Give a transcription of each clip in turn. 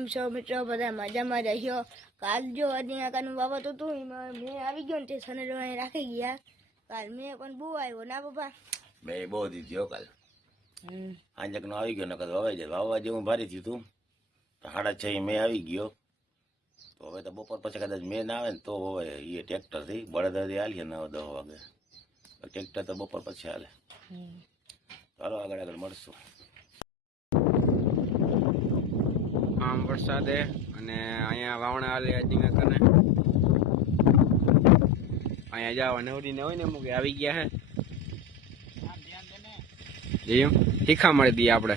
કેમ છો મિત્રો? બધા મજામાં રહ્યો? કાલ જો અધિકાનું બાબત હતું એમાં મેં આવી ગયો ને તે સનેડોને રાખી ગયા. કાલ મેં પણ બહુ આવ્યો ના પપ્પા? મેં બહુ દીધી કાલ. આંજકનો આવી ગયો નકર વાવાઈ જાય. વાવવા જેવું ભારી થયું તું. 6:30 મેં આવી ગયો. તો હવે તો બપોર પછી કદાચ મેં ના આવે ને તો હવે એ ટ્રેક્ટરથી બળદથી હાલીએ 9-10 વાગે. ટ્રેક્ટર તો બપોર પછી હાલે. ચાલો આગળ મળશું. આમ વરસાદે અને અહીંયા વાવણા હાલે કને અહીંયા જાવ નવડીને હોય ને અમુક આવી ગયા હે એમ શીખા મળી દઈએ આપણે.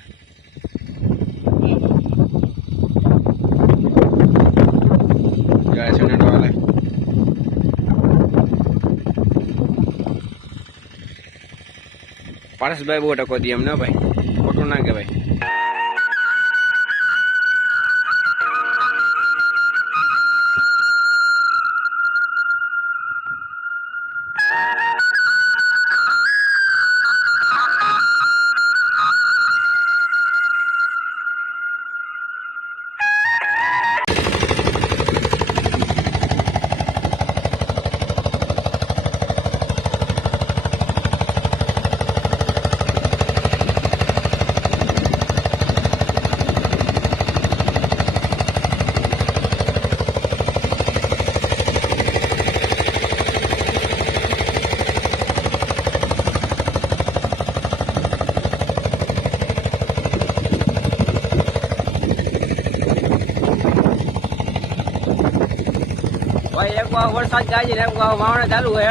પારસભાઈ બહુ ટકો દઈએ એમ ને ભાઈ, ખોટું ના કહેવાય. ભાઈ એક વાર વરસાદ ગાજી ને એક વાર વાવણા ચાલુ હે,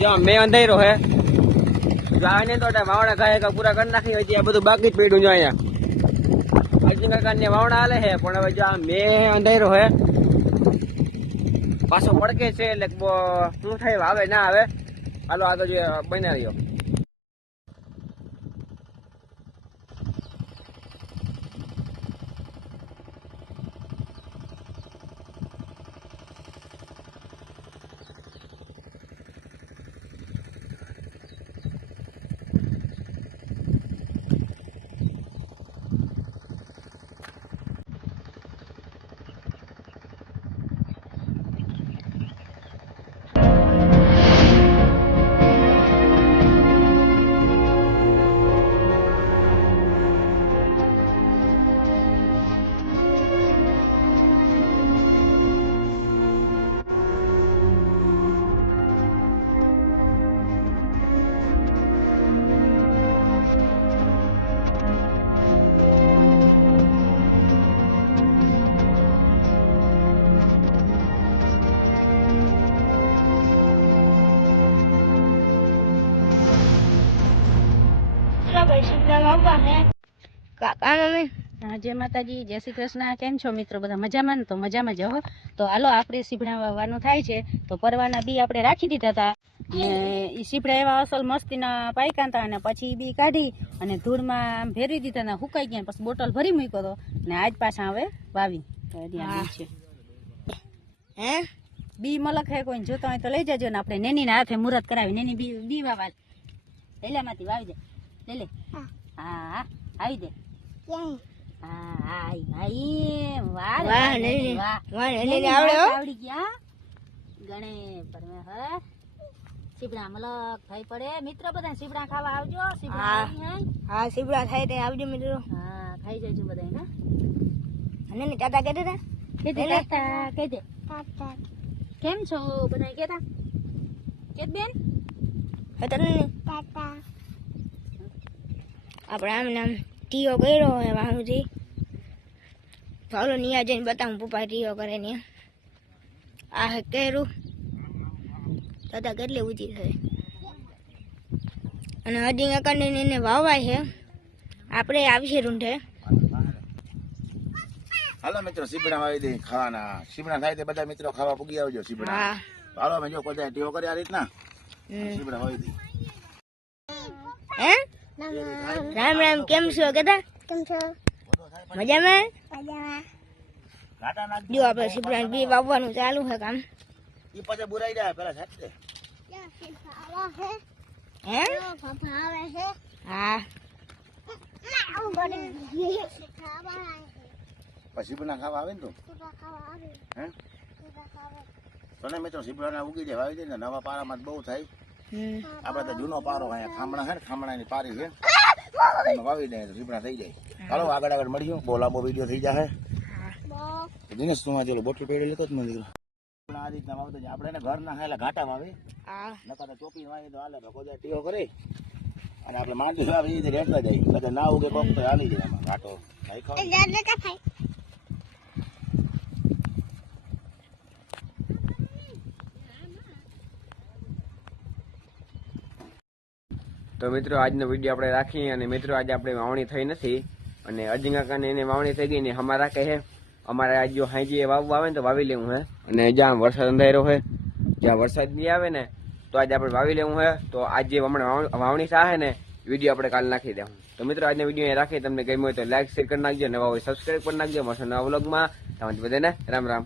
જ્યાં મેં અંધારો હે ને તો વાવણા ગાય પૂરા કરી નાખી હોય આ બધું બાકી જ પડ્યું છે. અહીંયા અર્જુન કાકા ને વાવણા હાલે છે પણ હવે જ્યાં મેં અંધારો હે પાછો પડકે છે એટલે શું થાય આવે ના આવે. હાલો આગળ બન્યા રહ્યો. કાકા મમ્મી જય માતાજી, જય શ્રી કૃષ્ણ. કેમ છો મિત્રો? બધા મજામાં ને? તો મજામાં જ હો. તો હાલો આપણે સીભડા વાવવાનું થાય છે. તો પરવાના બી આપણે રાખી દીધા હતા ને એ સીભડા એવા અસલ મસ્તીના પાક્યા હતા અને પછી બી કાઢી અને ધૂળમાં ભેરવી દીધા ને સુકાઈ ગયા. પછી બોટલ ભરી મૂક્યો હતો ને આજ પાછા હવે વાવી છે. હે બી મલક હે, કોઈ જોતા હોય તો લઈ જજો ને આપણે નેની ના હાથે મુહૂર્ત કરાવી નેની બી વાવા લેલામાંથી વાવી દે. લે લે. હા આવી દે. આવડી ગયા ગણે પરમે હ સીબડા મલક થઈ પડે. મિત્રો બધા સીબડા ખાવા આવજો. હા સીબડા થાય તે આવજો મિત્રો. હા ખાઈ જજો બધા ને. અને ને ટાટા કહી દે. ટાટા કહી દે. કેમ છો બધા? કેતા કે બેન ટાટા. આપણે આમ નામ ટીઓ કર્યો હોય વાહુથી. ચાલો નિયા જઈને બતાવું પપ્પા ટીઓ કરે ને. આ હે કેરું દાદા કેટલી ઊંચી થાય અને હજી કાકાને એને વાવાય છે. આપણે આવીશે રૂંઢે. હાલો મિત્રો સીબડા વાવી દે ખાવાના. સીબડા થાય તે બધા મિત્રો ખાવા પૂગી આવજો. સીબડા હાલો અમે જો કોઈ ટીઓ કરે આ રીતના સીબડા વાવી દે. હે રામ રામ. કેમ છો કેતા? કેમ છો? મજામાં? જો આપણે સીબડા બી વાવવાનું ચાલુ છે કામ. ઈ પછી બુરાઈ જાય પેલા સાચી દે. હે હા પછી સીપડા ખાવા આવે ને તું હે તો ને મિત્રો સીપડા ઉગી જાય વાવી જાય ને નવા પારામાં બહુ થાય. આપડે તો જૂનો પારો અહીંયા ખામણા છે ને ખામણાની પારી છે એમાં વાવી દે તો સીપડા થઈ જાય. ચાલો આગળ મળ્યું. બહુ લાંબો વિડીયો થઈ જાય. દિનેશ તું આજે બોટલ પેડી લેતો જ મને દીકરો. આ રીતના વાવતો જાય. આપણે એને ઘર ના ખાયેલા ઘાટા વાવે નકર તો ચોપી વાવી તો હાલે કોઈ ટીઓ કરે અને આપણે માંડવી વાવી એ રેટલા જાય. કદાચ ના ઉગે કોક તો હાલી જાય એમાં ઘાટો નહીં ખાવ. તો મિત્રો આજનો વિડીયો આપણે રાખીએ. અને મિત્રો આજે આપણે વાવણી થઈ નથી અને અજંગા કાને એને વાવણી થઈ ગઈ ને અમારા કહે અમારે આજ જો હાઈજી વાવવા આવે ને તો વાવી લેવું હે. અને જ્યાં વરસાદ અંધારો હોય જ્યાં વરસાદ નહીં આવે ને તો આજે આપણે વાવી લેવું હે. તો આજે હમણાં વાવણી થાય ને વિડીયો આપણે કાલ નાખી દેવું. તો મિત્રો આજનો વિડીયો અહીં રાખીએ. તમને ગમ્યો હોય તો લાઈક શેર કરી નાખજો. નવા હોય સબસ્ક્રાઈબ કરી નાખજો. મળશે નવા વ્લોગમાં. તમારી બધાને રામ રામ.